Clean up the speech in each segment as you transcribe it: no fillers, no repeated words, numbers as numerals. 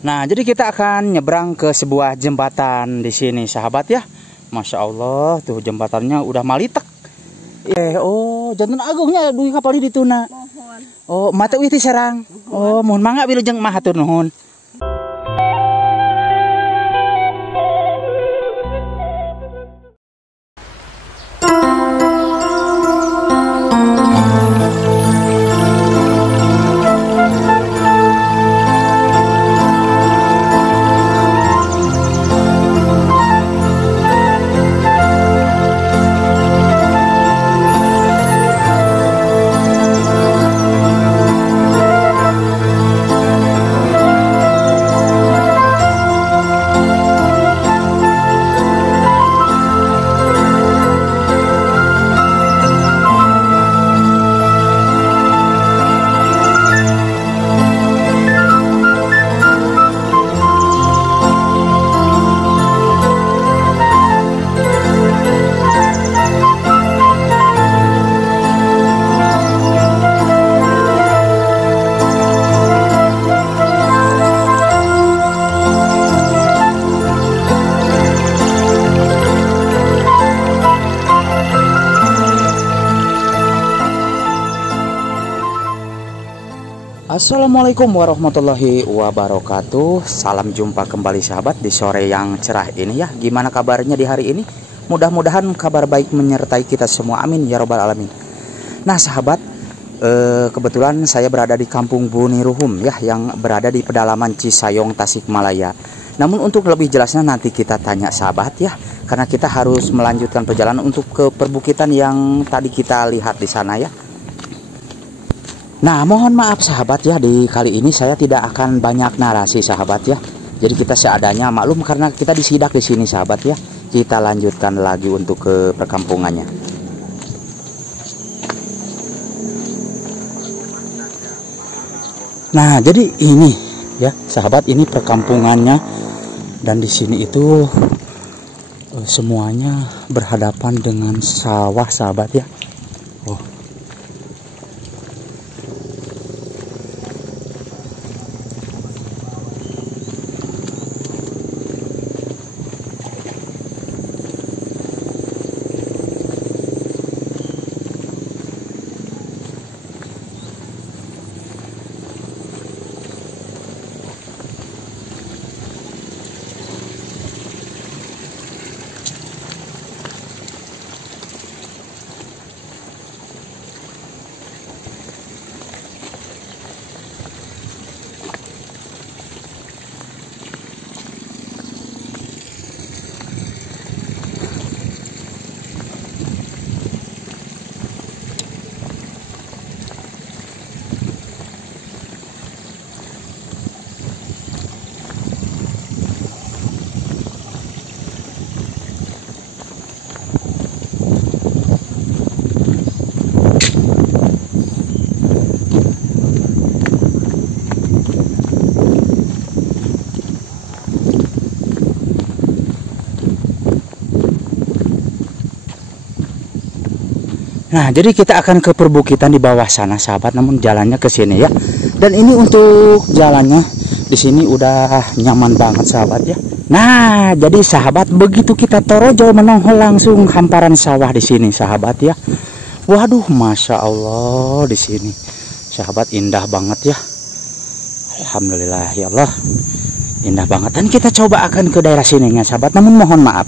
Nah, jadi kita akan nyebrang ke sebuah jembatan di sini, sahabat ya. Masya Allah, tuh jembatannya udah malitek. Oh, jantan agungnya duit kapal di tuna. Mohon. Oh, mata wih serang. Oh, mohon mangga wilujeng mah hatur nuhun. Assalamualaikum warahmatullahi wabarakatuh. Salam jumpa kembali sahabat di sore yang cerah ini ya. Gimana kabarnya di hari ini? Mudah-mudahan kabar baik menyertai kita semua, amin ya robbal alamin. Nah sahabat, kebetulan saya berada di kampung Buniruhum ya, yang berada di pedalaman Cisayong, Tasikmalaya. Namun untuk lebih jelasnya nanti kita tanya sahabat ya, karena kita harus melanjutkan perjalanan untuk ke perbukitan yang tadi kita lihat di sana ya. Nah, mohon maaf sahabat ya, di kali ini saya tidak akan banyak narasi sahabat ya. Jadi kita seadanya, maklum karena kita disidak di sini sahabat ya. Kita lanjutkan lagi untuk ke perkampungannya. Nah, jadi ini ya sahabat, ini perkampungannya, dan di sini itu semuanya berhadapan dengan sawah sahabat ya. Oh. Nah, jadi kita akan ke perbukitan di bawah sana, sahabat. Namun jalannya ke sini ya. Dan ini untuk jalannya di sini udah nyaman banget, sahabat ya. Nah, jadi sahabat, begitu kita torojo menongol langsung hamparan sawah di sini, sahabat ya. Waduh, masya Allah di sini, sahabat, indah banget ya. Alhamdulillah ya Allah, indah banget. Dan kita coba akan ke daerah sininya, sahabat. Namun mohon maaf,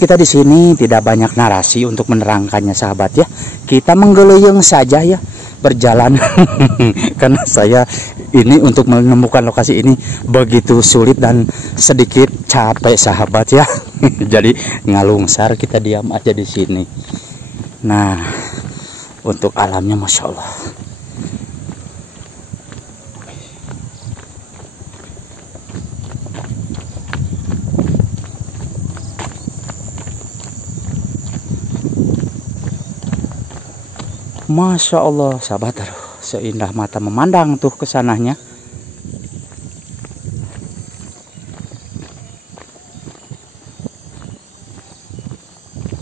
kita di sini tidak banyak narasi untuk menerangkannya, sahabat ya. Kita menggeluyung saja ya, berjalan. Karena saya ini untuk menemukan lokasi ini begitu sulit dan sedikit capek, sahabat ya. Jadi ngalungsar, kita diam aja di sini. Nah, untuk alamnya masya Allah. Masya Allah sahabat, aduh, seindah mata memandang tuh kesananya.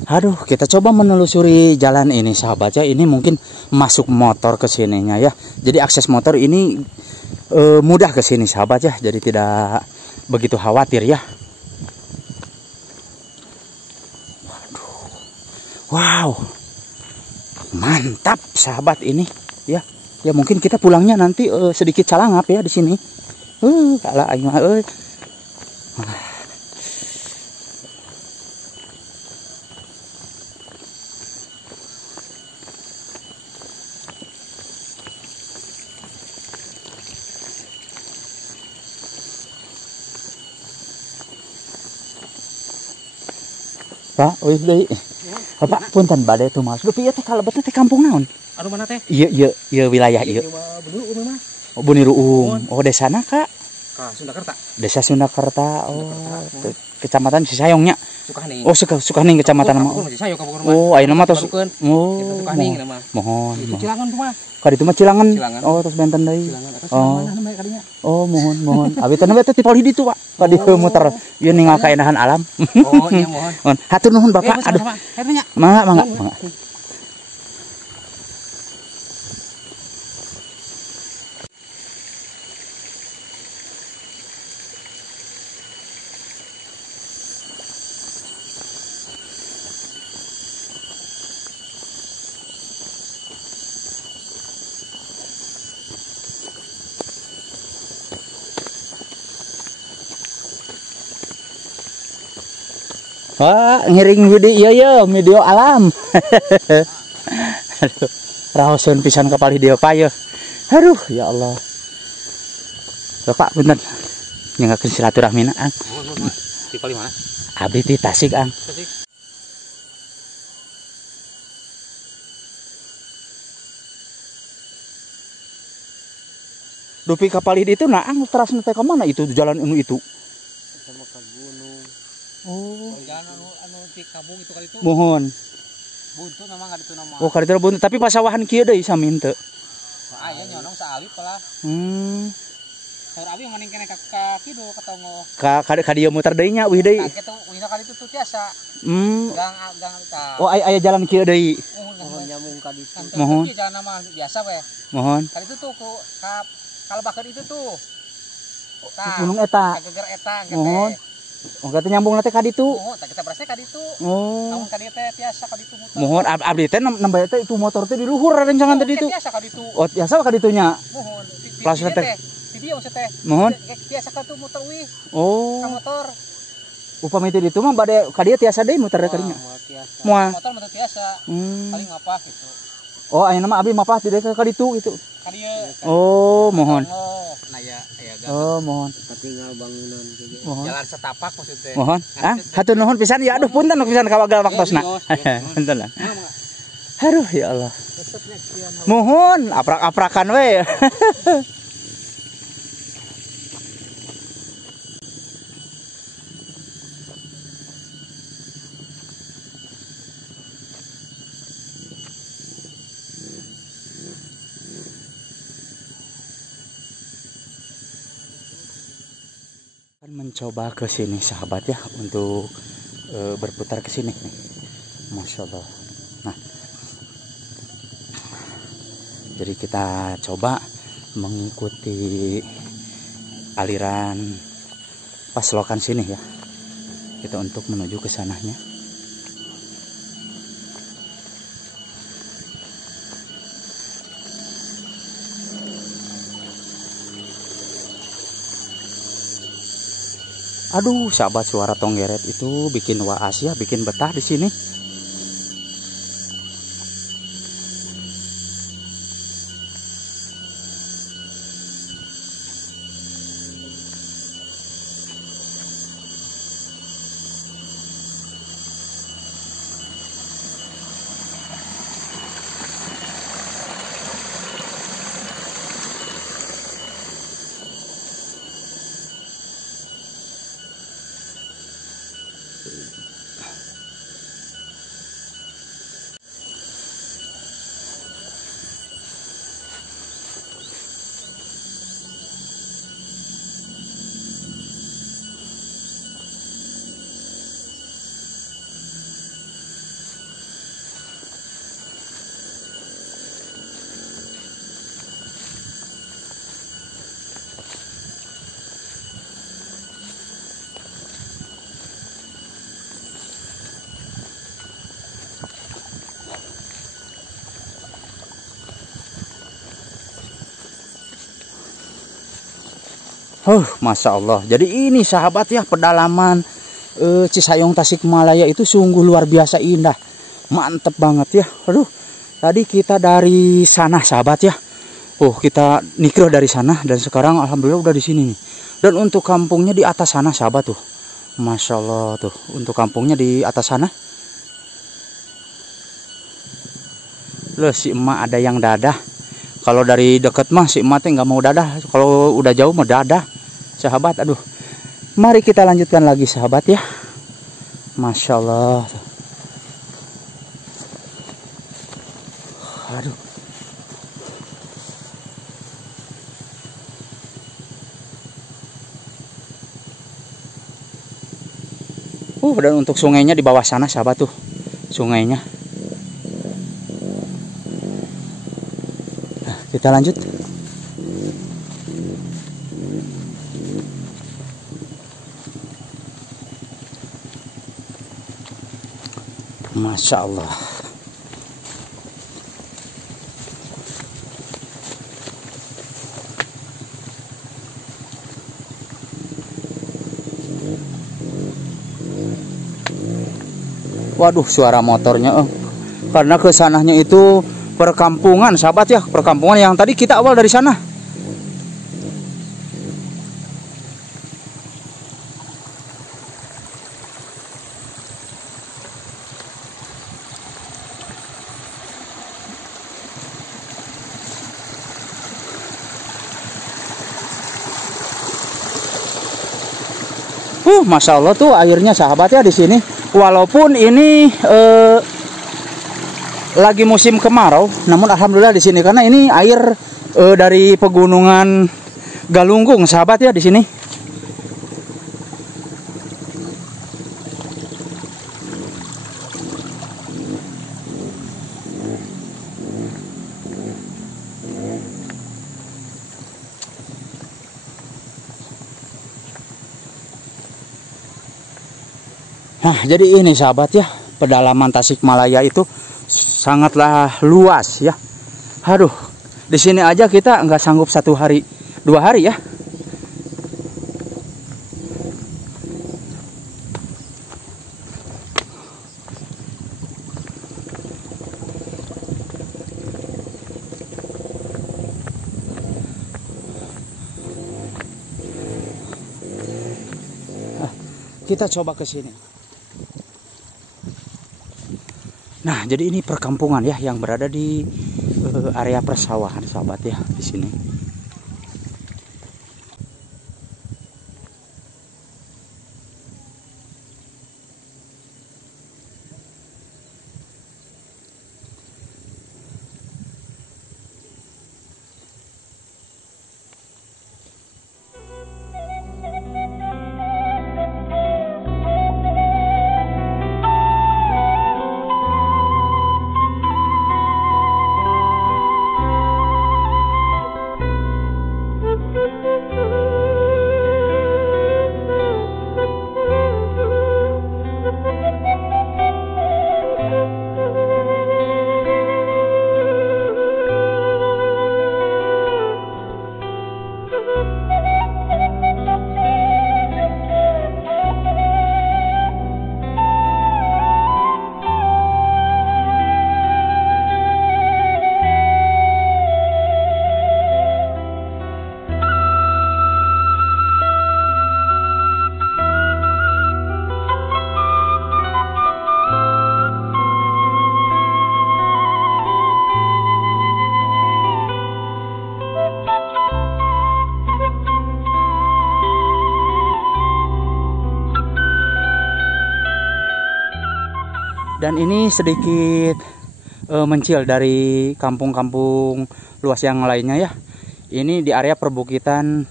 Aduh, kita coba menelusuri jalan ini sahabat ya. Ini mungkin masuk motor ke sininya ya. Jadi akses motor ini mudah ke sini sahabat ya, jadi tidak begitu khawatir ya. Wow, mantap sahabat ini ya. Ya mungkin kita pulangnya nanti sedikit calangap ya di sini. Kalah aing mah euy. Pak, euy deui. Bapak punten bade tuh Mas. Dupi teh kalebetna teh kampung naon? Anu mana teh? Iya wilayah ieu. Oh Buniruung. Oh desana Kak? Ka Sundakerta. Desa Sundakerta. Oh, Kecamatan Cisayongnya. Sukahaning. Oh, Sukahaning kecamatan mah. Oh, ayeuna mah tos. Oh, Sukahaning mah. Mohon. Cilangan tuh mah. Ka ditu mah Cilangan. Oh, terus benten deui. Oh. Oh, mohon. Abi teh teh tipal di ditu, Pak. Ka dieu muter ieu ninggal kaendahan alam. Oh, iya mohon. Hatur nuhun Bapak. Aduh. Mangga. Wah, ngiring video alam. Aduh, raoseun pisan kapal dia payeuh. Aduh, ya Allah. Bapak punten. Nyengakeun silaturahmina, Ang. Di paling mana? Abdi di Tasik, Ang. Tasik. Dupi kapal itu Ang terasna teh ka mana itu jalan anu itu? Sama ka gunung. Oh. Jalan anu di kabung itu kali itu. Mohon. Buntu memang ada itu nama. Oh, kali itu buntu, tapi pasawahan kieu deui sami henteu. Aya nyonong saalip lah. Saur abi maning kene ka kidu katongo. Ka dieu muter deui nya wih deui. Kitu wina kali itu tuh tiasa. Gang ka. Oh, aya jalan kieu deui. Mohon nyambung ka ditu. Mohon. Jalan nama biasa we. Mohon. Kali itu tuh ka kalebakeun itu tuh. Gunung eta. Geger eta Mohon. Oh, kata nyambung teh ka ditu. Mohon, kita berasnya ka ditu. Oh. Namun ka dieu teh tiasa ka ditu muter. Mohon abdi teh nambah teh itu motor teh di luhur rencangan teh ditu. Tiasa ka ditu. Oh, tiasa ka ditunya. Mohon. Plasna teh. Di dia maksud teh. Mohon. Tiasa ka tuh muter wih. Oh. Ka motor. Upami teh ditu mah bade ka dieu tiasa deui muter kadinya. Moal. Motor motor tiasa. Paling apa gitu. Oh, ayeuna mah abdi mapah ti ka ditu gitu. Ka dieu. Oh, mohon. Nah ya Oh, mohon. tinggal bangunan gitu. Mohon. Jalan setapak maksudnya. Mohon. Hatur nuhun pisan ya. Aduh punten pisan kawagal waktosna. Punten lah. Aduh ya Allah. Mohon aprak-aprakan we. Mencoba ke sini sahabat ya untuk berputar ke sini nih. Masya Allah. Nah, jadi kita coba mengikuti aliran paslokan sini ya. Kita untuk menuju ke sananya. Aduh, sahabat, suara tonggeret itu bikin waas ya, bikin betah di sini. Masya Allah. Jadi ini sahabat ya, pedalaman Cisayong Tasikmalaya itu sungguh luar biasa indah. Mantep banget ya. Aduh, tadi kita dari sana sahabat ya. Kita nikro dari sana dan sekarang alhamdulillah udah di sini nih. Dan untuk kampungnya di atas sana sahabat tuh. Masya Allah tuh, untuk kampungnya di atas sana. Loh, si emak ada yang dadah. Kalau dari deket mah si emak teh nggak mau dadah. Kalau udah jauh mah dadah. Sahabat, aduh. Mari kita lanjutkan lagi sahabat ya. Masya Allah. Aduh. Dan untuk sungainya di bawah sana sahabat tuh. Sungainya. Nah, kita lanjut. Masya Allah. Waduh, suara motornya. Karena kesananya itu perkampungan sahabat ya, perkampungan yang tadi kita awal dari sana. Masya Allah tuh airnya sahabat ya di sini. Walaupun ini lagi musim kemarau, namun alhamdulillah di sini karena ini air dari pegunungan Galunggung sahabat ya di sini. Nah, jadi ini sahabat ya, pedalaman Tasikmalaya itu sangatlah luas ya. Aduh, di sini aja kita nggak sanggup 1 hari, 2 hari ya. Kita coba ke sini. Nah, jadi ini perkampungan ya yang berada di area persawahan sahabat ya di sini. Dan ini sedikit mencil dari kampung-kampung luas yang lainnya ya. Ini di area perbukitan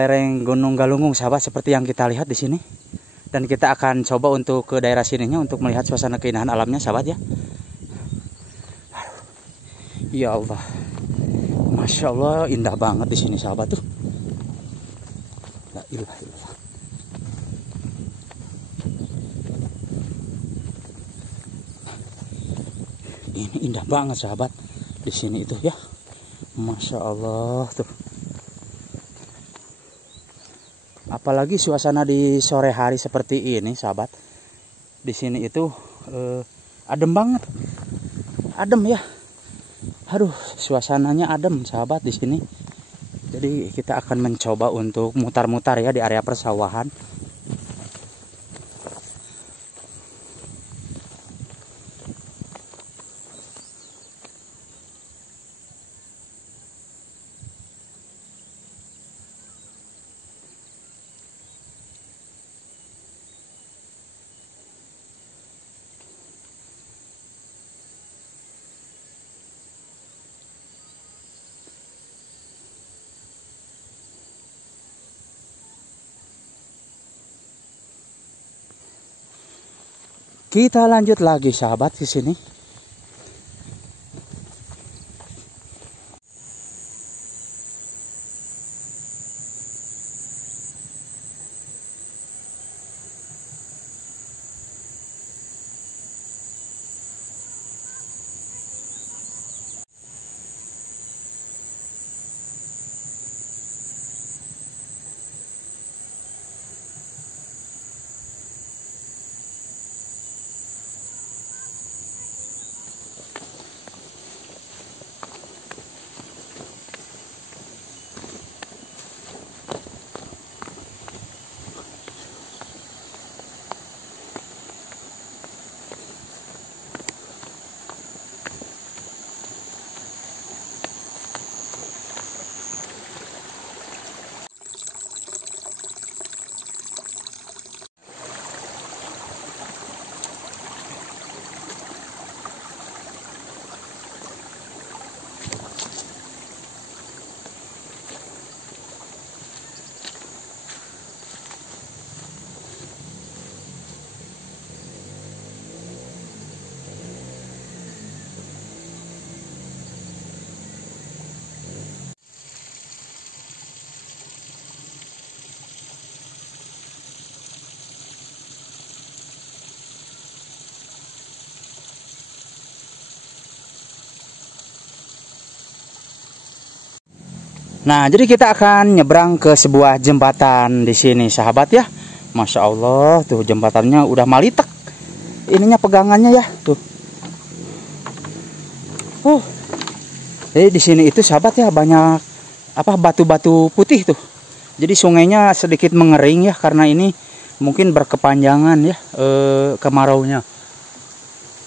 lereng Gunung Galunggung sahabat, seperti yang kita lihat di sini. Dan kita akan coba untuk ke daerah sininya untuk melihat suasana keindahan alamnya sahabat ya. Ya Allah, Masya Allah, indah banget di sini sahabat tuh. La ilaha illallah. Ini indah banget sahabat di sini itu ya. Masya Allah tuh. Apalagi suasana di sore hari seperti ini, sahabat. Di sini itu adem banget. Adem ya. Aduh, suasananya adem, sahabat, di sini. Jadi kita akan mencoba untuk mutar-mutar ya di area persawahan. Kita lanjut lagi, sahabat, di sini. Nah, jadi kita akan nyebrang ke sebuah jembatan di sini, sahabat ya. Masya Allah, tuh jembatannya udah malitek. Ininya pegangannya ya, tuh. Jadi di sini itu, sahabat ya, banyak apa batu-batu putih tuh. Jadi sungainya sedikit mengering ya, karena ini mungkin berkepanjangan ya kemaraunya.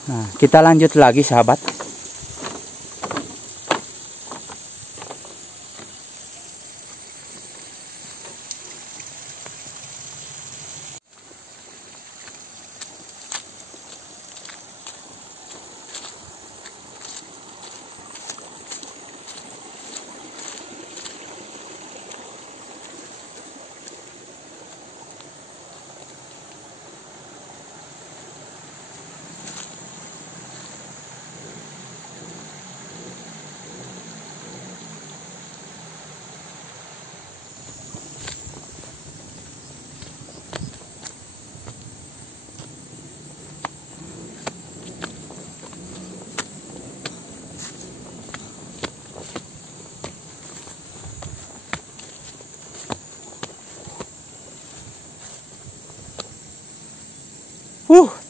Nah, kita lanjut lagi, sahabat.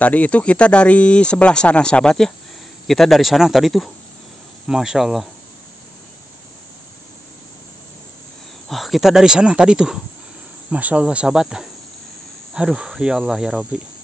Tadi itu kita dari sebelah sana, sahabat ya. Kita dari sana tadi tuh. Masya Allah. Kita dari sana tadi tuh. Masya Allah, sahabat. Aduh, ya Allah ya Rabbi.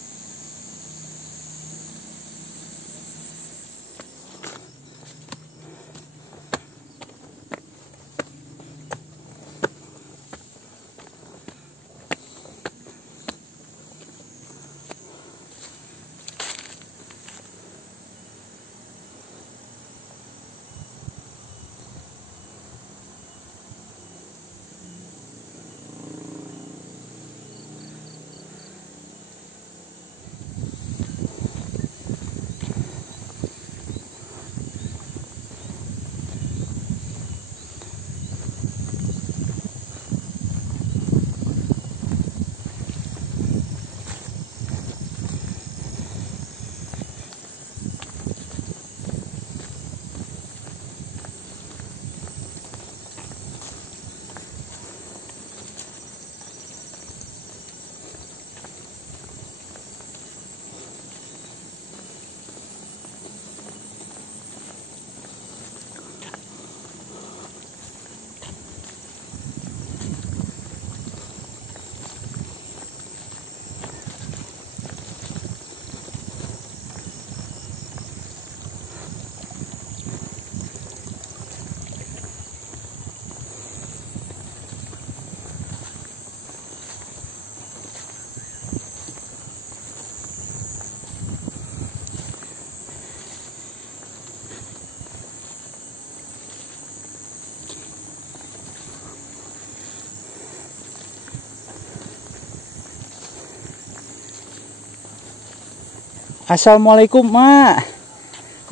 Assalamualaikum, Mak.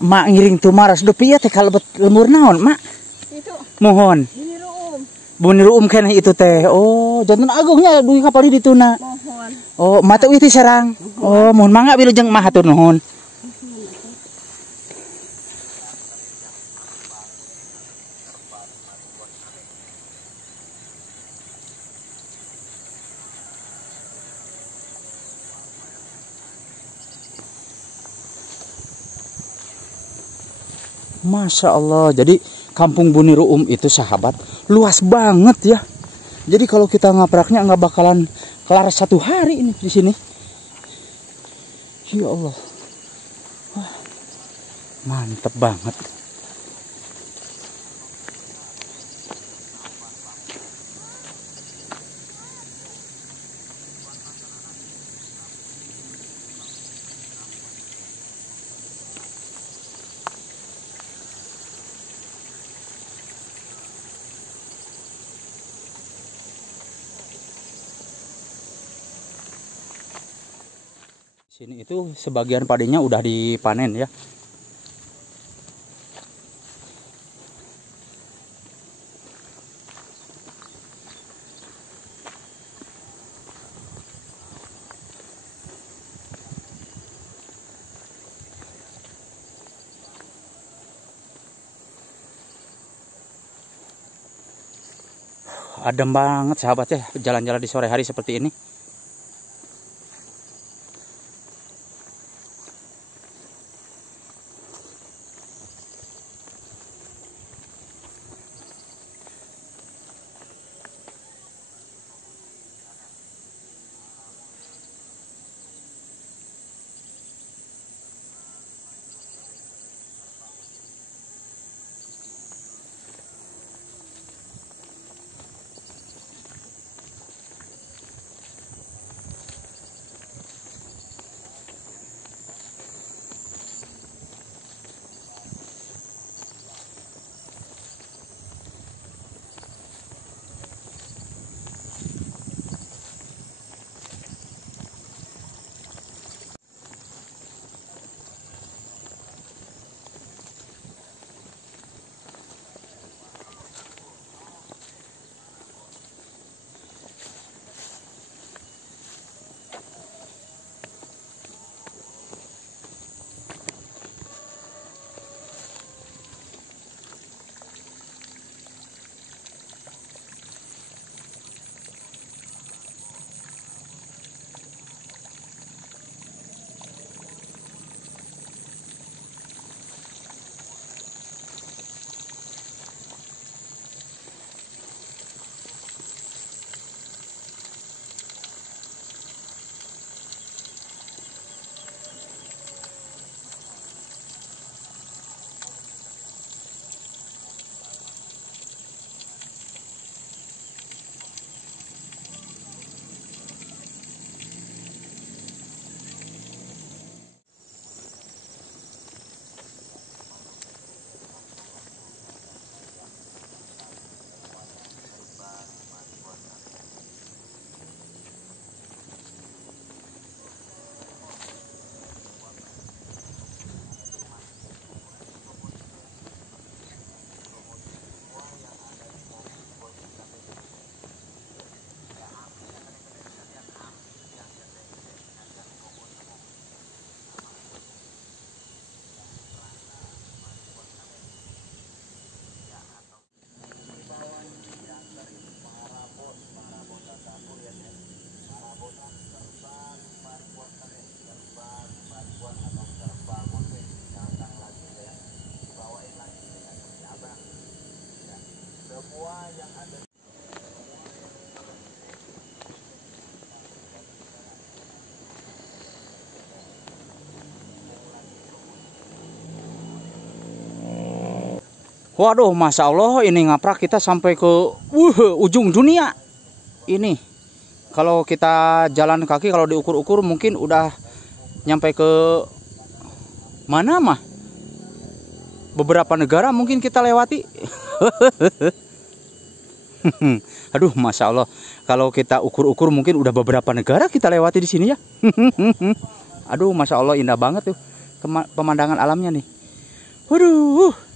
Mak ngiring tuh maras depi ya teh kalebet lemur naon, Mak? Itu Mohon. ini ruum. Buni ruum keneh itu teh. Oh, jantan agungnya dugi kapal di dituna. Mohon. Oh, mata witi serang. Oh, mohon mangga wilujeng mah hatur nuhun. Masya Allah, jadi kampung Buni Ruum itu sahabat luas banget ya. Jadi kalau kita ngapraknya nggak bakalan kelar 1 hari ini di sini. Ya Allah, wah, mantep banget. Sini itu sebagian padinya udah dipanen ya. Adem banget sahabat ya, jalan-jalan di sore hari seperti ini. Waduh, Masya Allah, ini ngaprak kita sampai ke ujung dunia. Ini kalau kita jalan kaki, kalau diukur-ukur mungkin udah nyampe ke mana mah? Beberapa negara mungkin kita lewati. Aduh, Masya Allah, kalau kita ukur-ukur mungkin udah beberapa negara kita lewati di sini ya. Aduh, masya Allah indah banget tuh pemandangan alamnya nih. Waduh.